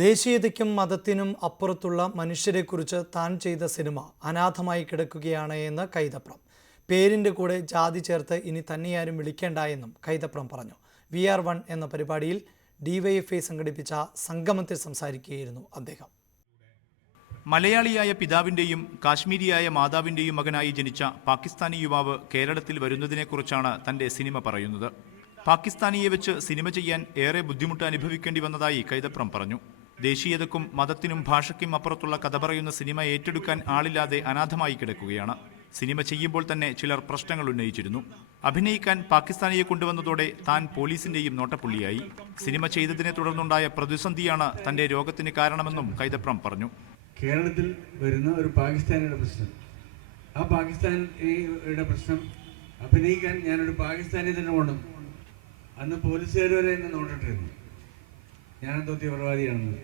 ദേശീയതയ്ക്കും മതത്തിനും അപ്പുറത്തുള്ള മനുഷ്യരെക്കുറിച്ച് താൻ ചെയ്ത സിനിമ അനാഥമായി കിടക്കുകയാണ് എന്ന് കൈതപ്രം. പേരിൻ്റെ കൂടെ ജാതി ചേർത്ത് ഇനി തന്നെയാരും വിളിക്കേണ്ട എന്നും കൈതപ്രം പറഞ്ഞു. VR1 എന്ന പരിപാടിയിൽ DYFI സംഘടിപ്പിച്ച സംഗമത്തിൽ സംസാരിക്കുകയായിരുന്നു അദ്ദേഹം. മലയാളിയായ പിതാവിൻ്റെയും കാശ്മീരിയായ മാതാവിൻ്റെയും മകനായി ജനിച്ച പാകിസ്ഥാനി യുവാവ് കേരളത്തിൽ വരുന്നതിനെക്കുറിച്ചാണ് തൻ്റെ സിനിമ പറയുന്നത്. പാകിസ്ഥാനിയെ വെച്ച് സിനിമ ചെയ്യാൻ ഏറെ ബുദ്ധിമുട്ട് അനുഭവിക്കേണ്ടി വന്നതായി കൈതപ്രം പറഞ്ഞു. ദേശീയതക്കും മതത്തിനും ഭാഷയ്ക്കും അപ്പുറത്തുള്ള കഥ പറയുന്ന സിനിമ ഏറ്റെടുക്കാൻ ആളില്ലാതെ അനാഥമായി കിടക്കുകയാണ്. സിനിമ ചെയ്യുമ്പോൾ തന്നെ ചിലർ പ്രശ്നങ്ങൾ ഉന്നയിച്ചിരുന്നു. അഭിനയിക്കാൻ പാകിസ്ഥാനിയെ കൊണ്ടുവന്നതോടെ താൻ പോലീസിന്റെയും നോട്ടപ്പുള്ളിയായി. സിനിമ ചെയ്തതിനെ തുടർന്നുണ്ടായ പ്രതിസന്ധിയാണ് തന്റെ രോഗത്തിന് കാരണമെന്നും കൈതപ്രം പറഞ്ഞു. കേരളത്തിൽ വരുന്ന ഒരു പാകിസ്ഥാനിയുടെ പ്രശ്നം, ആ പാകിസ്ഥാനിയുടെ പ്രശ്നം അഭിനയിക്കാൻ ഞാനൊരു പാകിസ്ഥാനി തന്നെ കൊണ്ടു. അന്ന് പോലീസുകാർ വരെ എന്നെ നോട്ടിട്ടിരുന്നു, ഞാനെന്തോ തീവ്രവാദിയാണെന്ന്.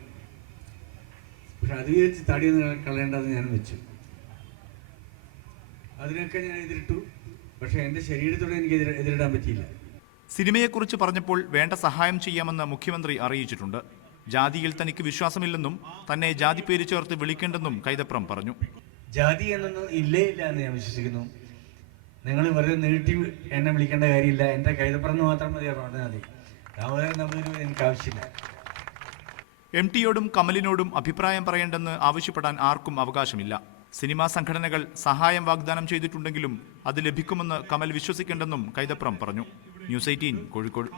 പക്ഷെ അത് വിചാരിച്ച് തടിയൊന്നും കളയേണ്ടതെന്ന് ഞാൻ വെച്ചു. അതിനൊക്കെ ഞാൻ എതിരിട്ടു. പക്ഷെ എൻ്റെ ശരീരത്തോടെ എനിക്ക് എതിരിടാൻ പറ്റിയില്ല. സിനിമയെക്കുറിച്ച് പറഞ്ഞപ്പോൾ വേണ്ട സഹായം ചെയ്യാമെന്ന് മുഖ്യമന്ത്രി അറിയിച്ചിട്ടുണ്ട്. ജാതിയിൽ തനിക്ക് വിശ്വാസമില്ലെന്നും തന്നെ ജാതി പേര് ചേർത്ത് വിളിക്കേണ്ടെന്നും കൈതപ്രം പറഞ്ഞു. ജാതി എന്നൊന്നും ഇല്ലേ ഇല്ല എന്ന് ഞാൻ വിശ്വസിക്കുന്നു. നിങ്ങൾ വെറുതെ നീട്ടി എന്നെ വിളിക്കേണ്ട കാര്യമില്ല. എൻ്റെ കൈതപ്രം എന്ന് മാത്രം മതി പറഞ്ഞാൽ മതി. ദാമോദരൻ നമ്പൂതിരി എനിക്ക് ആവശ്യമില്ല. MTയോടും കമലിനോടും അഭിപ്രായം പറയേണ്ടെന്ന് ആവശ്യപ്പെടാൻ ആർക്കും അവകാശമില്ല. സിനിമാ സംഘടനകൾ സഹായം വാഗ്ദാനം ചെയ്തിട്ടുണ്ടെങ്കിലും അത് ലഭിക്കുമെന്ന് കമൽ വിശ്വസിക്കേണ്ടെന്നും കൈതപ്രം പറഞ്ഞു. News 18 കോഴിക്കോട്.